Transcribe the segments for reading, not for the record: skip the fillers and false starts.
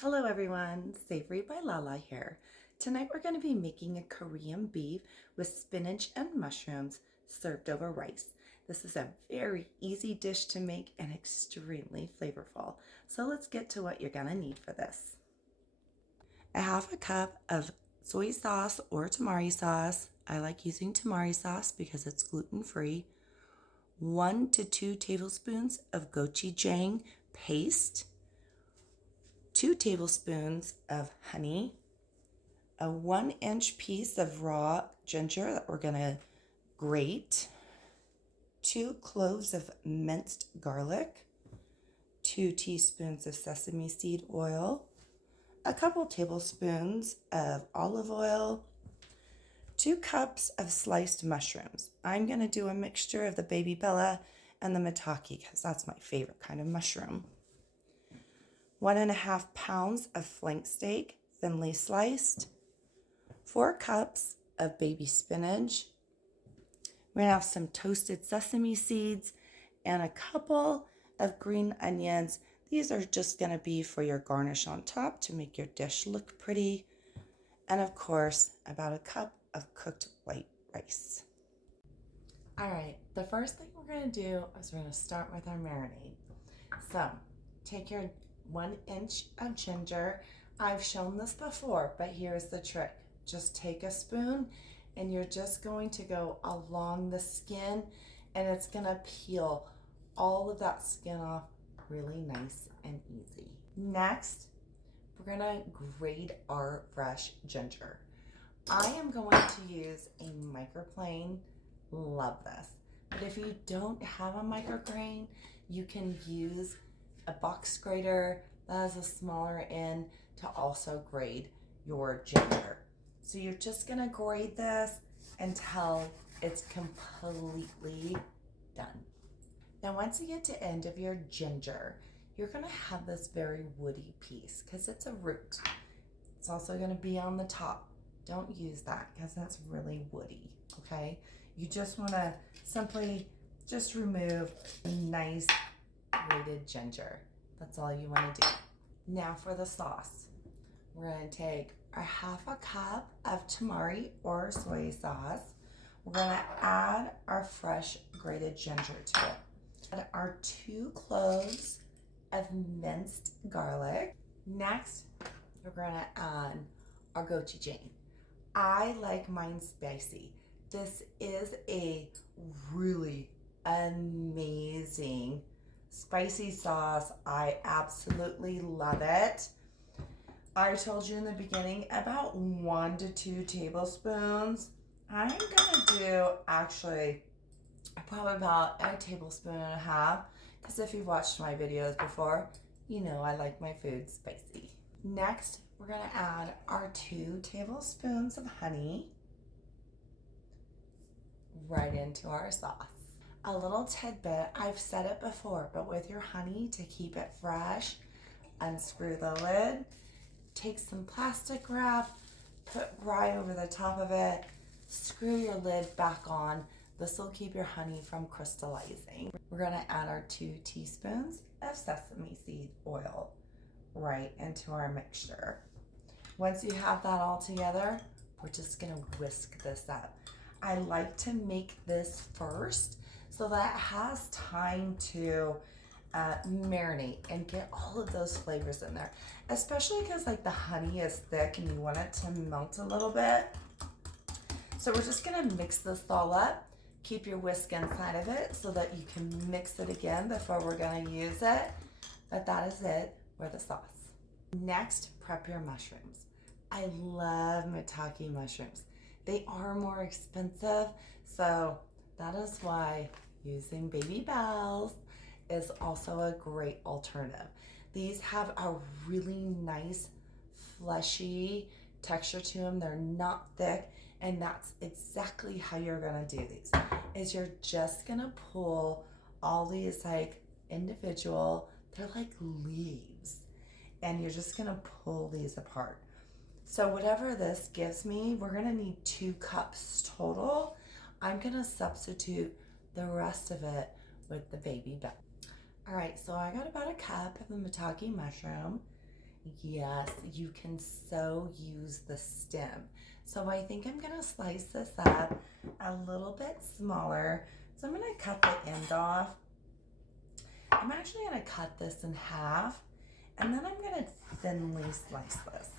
Hello everyone, Savory by Lala here. Tonight we're going to be making a Korean beef with spinach and mushrooms served over rice. This is a very easy dish to make and extremely flavorful. So let's get to what you're going to need for this. A half a cup of soy sauce or tamari sauce. I like using tamari sauce because it's gluten-free. 1 to 2 tablespoons of gochujang paste. 2 tablespoons of honey, a 1-inch piece of raw ginger that we're going to grate, 2 cloves of minced garlic, 2 teaspoons of sesame seed oil, a couple tablespoons of olive oil, 2 cups of sliced mushrooms. I'm going to do a mixture of the baby bella and the maitake because that's my favorite kind of mushroom. 1.5 pounds of flank steak, thinly sliced, 4 cups of baby spinach. We're going to have some toasted sesame seeds and a couple of green onions. These are just going to be for your garnish on top to make your dish look pretty. And of course, about a cup of cooked white rice. All right, the first thing we're going to do is we're going to start with our marinade. So take your 1 inch of ginger. I've shown this before, but here's the trick. Just take a spoon and you're just going to go along the skin and it's gonna peel all of that skin off really nice and easy. Next, we're gonna grate our fresh ginger. I am going to use a microplane. Love this. But if you don't have a microplane, you can use a box grater that has a smaller end to also grate your ginger. So you're just gonna grate this until it's completely done. Now once you get to end of your ginger, you're gonna have this very woody piece because it's a root. It's also gonna be on the top. Don't use that because that's really woody, okay? You just wanna simply just remove a nice grated ginger. That's all you want to do. Now for the sauce. We're going to take a half a cup of tamari or soy sauce. We're going to add our fresh grated ginger to it. Add our 2 cloves of minced garlic. Next, we're going to add our gochujang. I like mine spicy. This is a really amazing spicy sauce. I absolutely love it. I told you in the beginning about 1 to 2 tablespoons. I'm gonna do actually probably about a tablespoon and a half because if you've watched my videos before, you know I like my food spicy. Next, we're gonna add our 2 tablespoons of honey right into our sauce. A little tidbit, I've said it before, but with your honey to keep it fresh, unscrew the lid, take some plastic wrap, put rye over the top of it, screw your lid back on. This will keep your honey from crystallizing. We're gonna add our 2 teaspoons of sesame seed oil right into our mixture. Once you have that all together, we're just gonna whisk this up. I like to make this first so that it has time to marinate and get all of those flavors in there, especially because like the honey is thick and you want it to melt a little bit. So we're just gonna mix this all up. Keep your whisk inside of it so that you can mix it again before we're gonna use it. But that is it for the sauce. Next, prep your mushrooms. I love maitake mushrooms. They are more expensive, so that is why using baby bells is also a great alternative. These have a really nice fleshy texture to them. They're not thick, and that's exactly how you're gonna do these. Is you're just gonna pull all these like individual, they're like leaves, and you're just gonna pull these apart. So whatever this gives me, we're gonna need 2 cups total. I'm gonna substitute the rest of it with the baby bell. All right, so I got about a cup of the maitake mushroom. Yes, you can so use the stem. So I think I'm gonna slice this up a little bit smaller. So I'm gonna cut the end off. I'm actually gonna cut this in half, and then I'm gonna thinly slice this.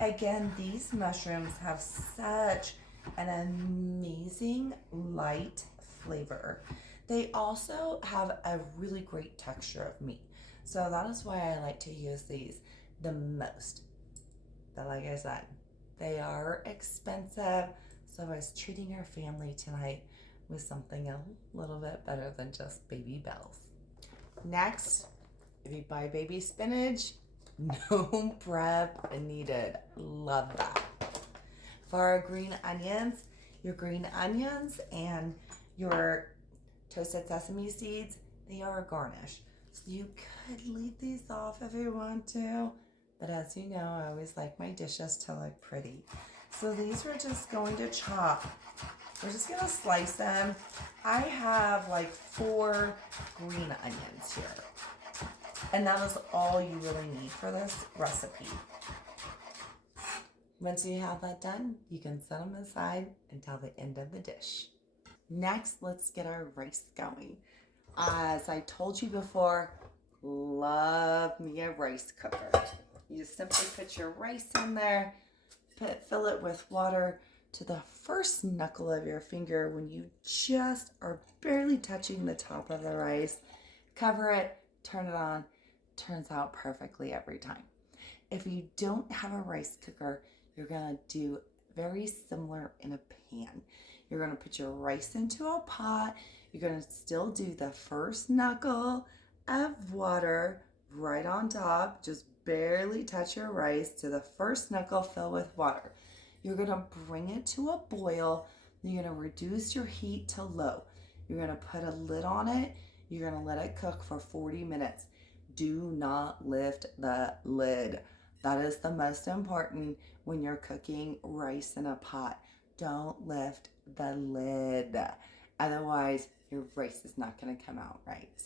Again, these mushrooms have such an amazing light flavor. They also have a really great texture of meat. So that is why I like to use these the most. But like I said, they are expensive. So I was treating our family tonight with something a little bit better than just Baby Bells. Next, if you buy baby spinach, no prep needed. Love that. For our green onions and your toasted sesame seeds, they are a garnish. So you could leave these off if you want to, but as you know, I always like my dishes to look pretty. So these we're just going to chop. We're just gonna slice them. I have like 4 green onions here. And that is all you really need for this recipe. Once you have that done, you can set them aside until the end of the dish. Next, let's get our rice going. As I told you before, love me a rice cooker. You just simply put your rice in there, fill it with water to the first knuckle of your finger when you just are barely touching the top of the rice. Cover it, turn it on, turns out perfectly every time. If you don't have a rice cooker, you're gonna do very similar in a pan. You're gonna put your rice into a pot. You're gonna still do the first knuckle of water right on top. Just barely touch your rice to the first knuckle, fill with water. You're gonna bring it to a boil. You're gonna reduce your heat to low. You're gonna put a lid on it. You're gonna let it cook for 40 minutes. Do not lift the lid. That is the most important when you're cooking rice in a pot. Don't lift the lid. Otherwise, your rice is not gonna come out right.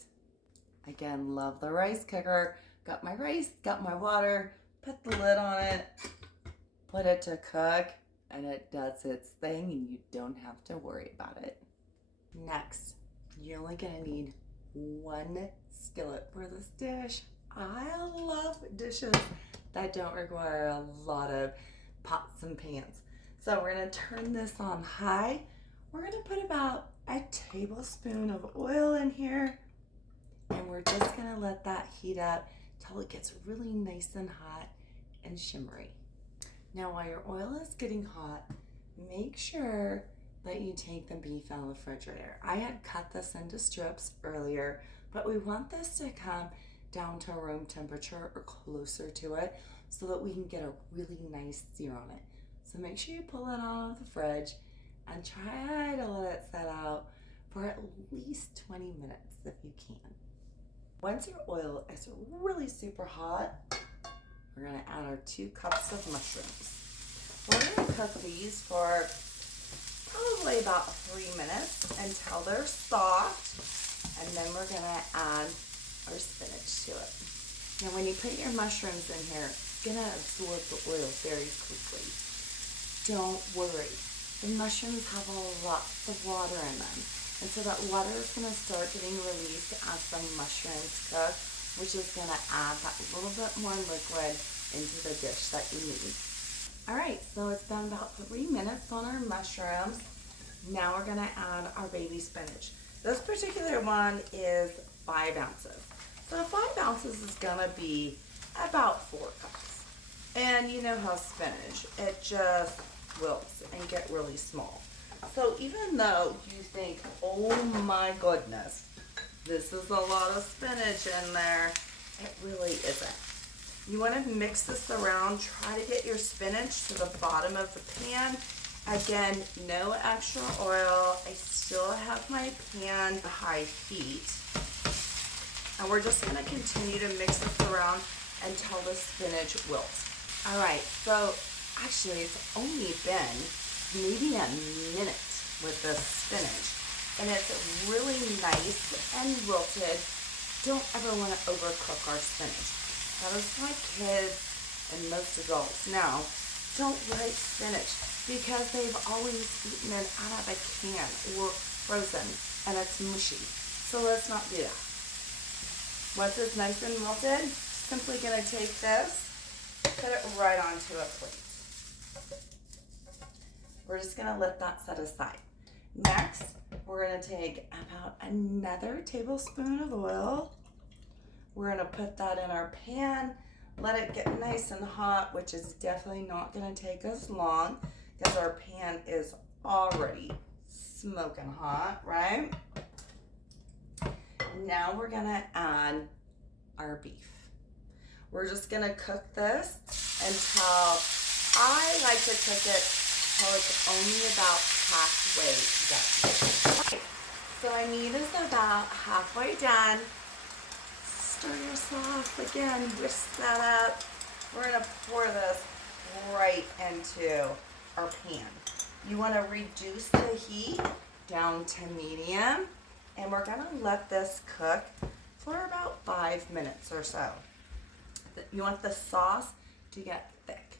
Again, love the rice cooker. Got my rice, got my water, put the lid on it, put it to cook, and it does its thing and you don't have to worry about it. Next, you're only gonna need 1 skillet for this dish. I love dishes that don't require a lot of pots and pans. So we're gonna turn this on high. We're gonna put about a tablespoon of oil in here, and we're just gonna let that heat up till it gets really nice and hot and shimmery. Now while your oil is getting hot, make sure that you take the beef out of the refrigerator. I had cut this into strips earlier, but we want this to come down to room temperature or closer to it so that we can get a really nice sear on it. So make sure you pull it out of the fridge and try to let it set out for at least 20 minutes if you can. Once your oil is really super hot, we're gonna add our 2 cups of mushrooms. We're gonna cook these for probably about 3 minutes until they're soft, and then we're gonna add our spinach to it. Now when you put your mushrooms in here, it's gonna absorb the oil very quickly. Don't worry, the mushrooms have lots of water in them, and so that water is gonna start getting released as the mushrooms cook, which is gonna add that little bit more liquid into the dish that you need. All right, so it's been about 3 minutes on our mushrooms. Now we're gonna add our baby spinach. This particular one is 5 ounces. So 5 ounces is gonna be about 4 cups. And you know how spinach, it just wilts and get really small. So even though you think, oh my goodness, this is a lot of spinach in there, it really isn't. You want to mix this around. Try to get your spinach to the bottom of the pan. Again, no extra oil. I still have my pan at high heat. And we're just going to continue to mix this around until the spinach wilts. All right, so actually it's only been maybe a minute with the spinach, and it's really nice and wilted. Don't ever want to overcook our spinach. That is my kids and most adults now don't like spinach because they've always eaten it out of a can or frozen and it's mushy. So let's not do that. Once it's nice and melted, simply gonna take this, put it right onto a plate. We're just gonna let that set aside. Next, we're gonna take about another tablespoon of oil. We're gonna put that in our pan, let it get nice and hot, which is definitely not gonna take us long because our pan is already smoking hot, right? Now we're gonna add our beef. We're just gonna cook this until, I like to cook it until it's only about halfway done. Okay, so our meat is about halfway done. Stir your sauce again, whisk that up. We're gonna pour this right into our pan. You wanna reduce the heat down to medium, and we're gonna let this cook for about 5 minutes or so. You want the sauce to get thick.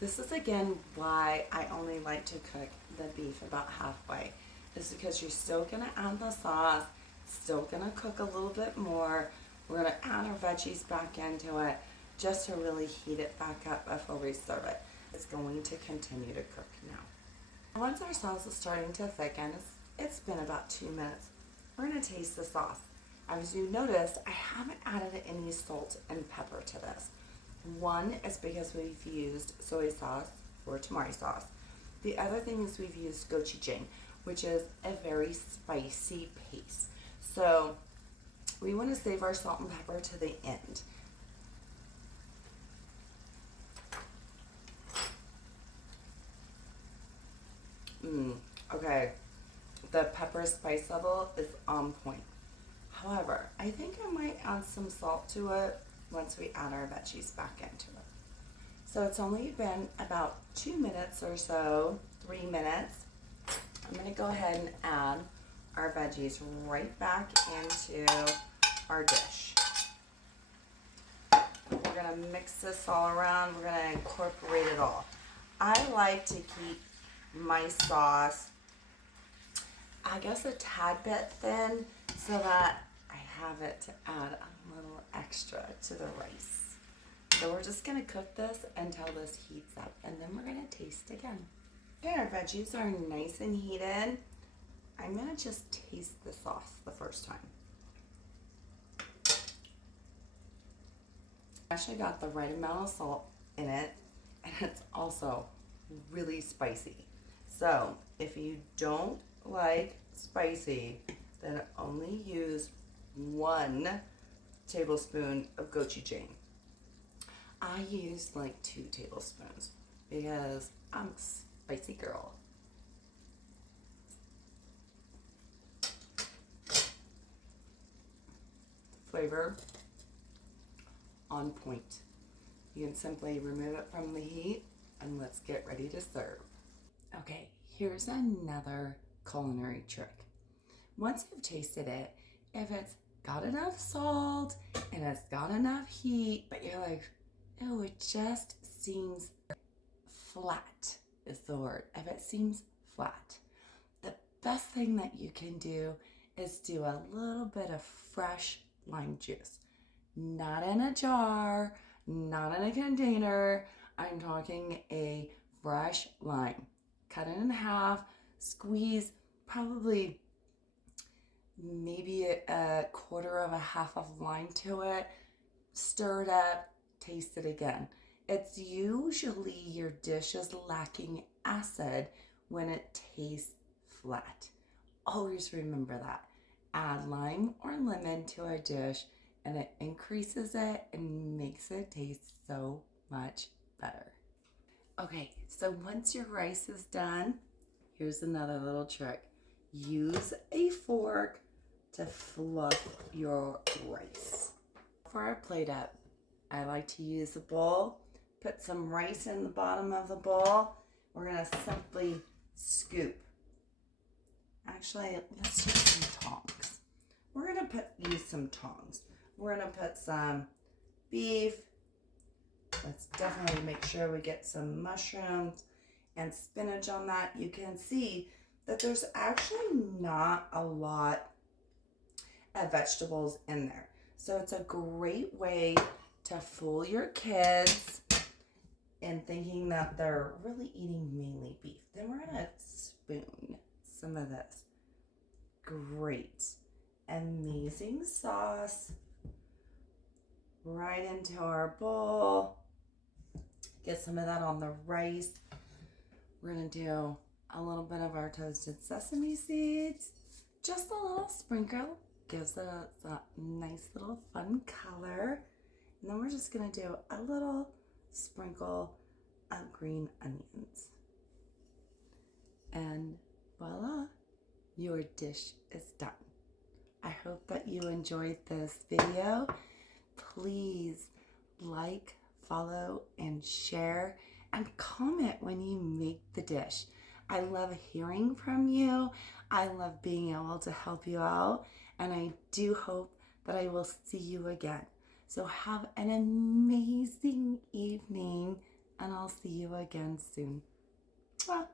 This is again why I only like to cook the beef about halfway. Is because you're still gonna add the sauce, still gonna cook a little bit more. We're gonna add our veggies back into it just to really heat it back up before we serve it. It's going to continue to cook now. Once our sauce is starting to thicken, it's been about 2 minutes. We're gonna taste the sauce. As you notice, I haven't added any salt and pepper to this. One is because we've used soy sauce or tamari sauce. The other thing is we've used gochujang, which is a very spicy paste. So we want to save our salt and pepper to the end. Okay, the pepper spice level is on point. However, I think I might add some salt to it once we add our veggies back into it. So it's only been about 2 minutes or so, 3 minutes. I'm gonna go ahead and add our veggies right back into our dish. We're gonna mix this all around. We're gonna incorporate it all. I like to keep my sauce, I guess, a tad bit thin so that I have it to add a little extra to the rice. So we're just gonna cook this until this heats up, and then we're gonna taste again. Okay, our veggies are nice and heated. I'm gonna just taste the sauce the first time. Actually got the right amount of salt in it, and it's also really spicy. So if you don't like spicy, then only use 1 tablespoon of gochujang. I used like 2 tablespoons because I'm a spicy girl. Flavor on point. You can simply remove it from the heat and let's get ready to serve. Okay, here's another culinary trick. Once you've tasted it, if it's got enough salt and it's got enough heat, but you're like, oh, it just seems flat is the word. If it seems flat, the best thing that you can do is do a little bit of fresh lime juice. Not in a jar, not in a container. I'm talking a fresh lime. Cut it in half, squeeze probably maybe a quarter of a half of lime to it, stir it up, taste it again. It's usually your dish is lacking acid when it tastes flat. Always remember that. Add lime or lemon to a dish and it increases it and makes it taste so much better. Okay, so once your rice is done, here's another little trick. Use a fork to fluff your rice. For our plate up, I like to use a bowl, put some rice in the bottom of the bowl. We're gonna simply scoop. Actually, let's use some tongs. We're gonna use some tongs. We're gonna put some beef, Let's definitely make sure we get some mushrooms and spinach on that. You can see that there's actually not a lot of vegetables in there. So it's a great way to fool your kids in thinking that they're really eating mainly beef. Then we're gonna spoon some of this great, amazing sauce right into our bowl. Get some of that on the rice. We're gonna do a little bit of our toasted sesame seeds. Just a little sprinkle. Gives it a nice little fun color. And then we're just gonna do a little sprinkle of green onions. And voila, your dish is done. I hope that you enjoyed this video. Please like, follow, and share, and comment when you make the dish. I love hearing from you. I love being able to help you out, and I do hope that I will see you again. So have an amazing evening, and I'll see you again soon. Mwah.